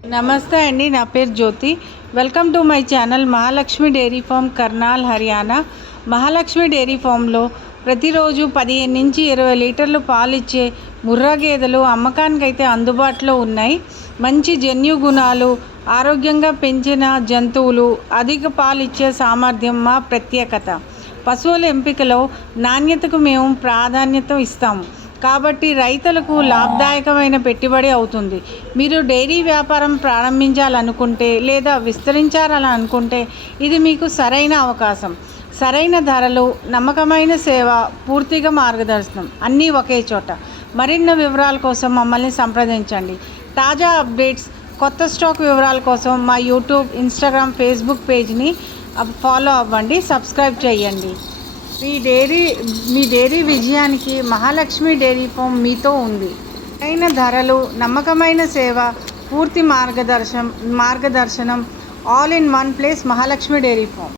నమస్తే అండి, నా పేరు Jyothi. Welcome to my channel Mahalakshmi dairy farm, Karnal, Haryana. Mahalakshmi dairy ఫామ్లో ప్రతిరోజు 15 నుంచి 20 లీటర్లు పాలిచ్చే ముర్రా గేదెలు అమ్మకానికైతే అందుబాటులో ఉన్నాయి. మంచి జన్యు గుణాలు, ఆరోగ్యంగా పెంచిన జంతువులు, అధిక పాలిచ్చే సామర్థ్యం మా ప్రత్యేకత. పశువుల ఎంపికలో నాణ్యతకు మేము ప్రాధాన్యత ఇస్తాము కాబట్టి రైతులకు లాభదాయకమైన పెట్టుబడి అవుతుంది. మీరు డైరీ వ్యాపారం ప్రారంభించాలనుకుంటే లేదా విస్తరించాలని అనుకుంటే ఇది మీకు సరైన అవకాశం. సరైన ధరలు, నమ్మకమైన సేవ, పూర్తిగా మార్గదర్శనం అన్నీ ఒకే చోట. మరిన్ని వివరాల కోసం మమ్మల్ని సంప్రదించండి. తాజా అప్డేట్స్, కొత్త స్టాక్ వివరాల కోసం మా యూట్యూబ్, ఇన్స్టాగ్రామ్, ఫేస్బుక్ పేజ్ని ఫాలో అవ్వండి, సబ్స్క్రైబ్ చేయండి. మీ డైరీ విజయానికి మహాలక్ష్మి డైరీ ఫామ్ మీతో ఉంది. సరైన ధరలు, నమ్మకమైన సేవ, పూర్తి మార్గదర్శనం all in one place. Mahalakshmi dairy form.